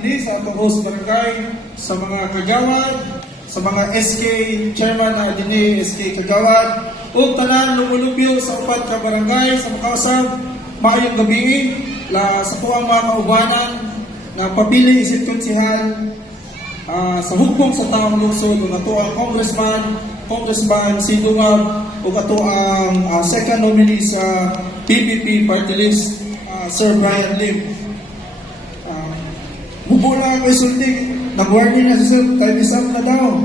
dinhi sa atong host barangay, sa mga kagawad, sa mga SK chairman na dinhi SK kagawad, ug tanan lumulubyo sa upat ka barangay sa makausab. Maayong gabi sa tuwang mga kaubanan na papili isip konsehal sa hukbong sa taong lungsod ug ato ang Congressman Sidungab ug ato ang second nominee sa PPP party list, Sir Brian Lim. Bubula ako isulti, nag-warning na si Sir, time is up na daw.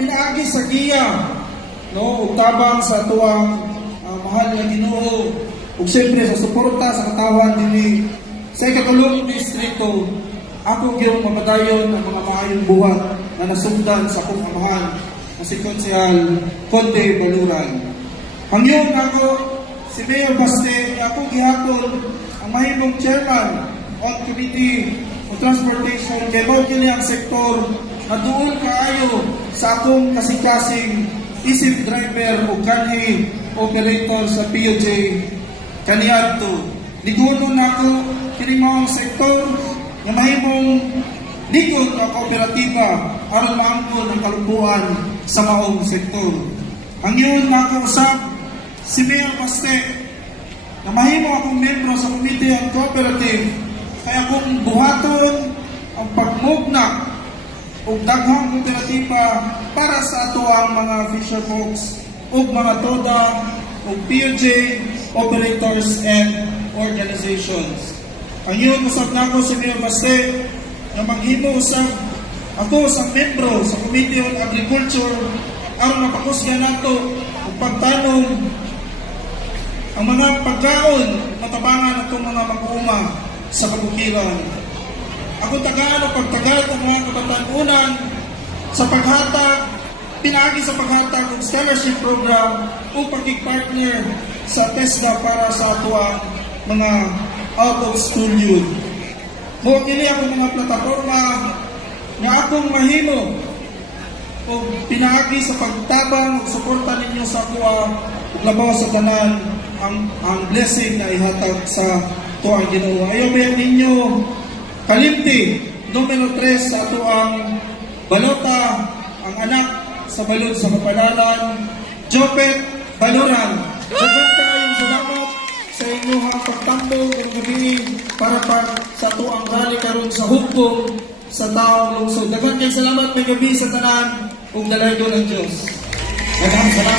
Pinaagi sa giya, no, tabang sa tuwang mahal na Ginoo, ug siyempre sa suporta sa katawan din sa ikatulong distrito, ako gyud mapadayon ang mga maayong buhat na nasugdan sa akong amahan na si Konsehal Conde Baluran. Hangyon ako si Mayor Baste, ako gihapon ang mahimong chairman on committee o transportation kay Bawkili ang sektor na doon kaayo sa akong kasing-kasing isip driver o kanhi operator sa POJ kaniadto. Ligunon ako kini maong sektor na mahimong likod o kooperatiba aron maangkon ang kalupuan sa maong sektor. Ang iyon nakausap si Mayor Baste na mahimo akong membro sa Committee on Cooperative kaya akong buhaton ang pagmugna o daghang kooperatiba para sa ato ang mga fisher folks o mga TODA o POJ operators and organizations. Ang iyon usap na ako si Mayor Baste na maghimo usap ako sa membro sa Committee on Agriculture aron mapakusya nato o pagtanong ang mga pagkaon matabangan atong mga mag-uuma sa kabukiran. Ako tagaan o pagtagal ang mga kabatanunan sa paghatag, pinaagi sa paghatag ng scholarship program o pagkik-partner sa TESDA para sa atuang mga out-of-school youth. Mawakili ako mga plataforma na akong mahimo o pinaagi sa pagtabang o suporta ninyo sa atuang ug labaw sa tanan ang blessing na ihatag sa tuang Ginoo. Ayaw ba ninyo kalimti, numero 3 sa atuang balota, ang anak sa balod sa kapalalan, Jopet Baluran. Daghang kaayong salamat sa inyong pagtambong ng gabi para sa tuang rally karon sa hukbong sa taong lungsod. Daghang kayong salamat may gabi sa tanan ug dalaygon ng Dios. Daghang salamat.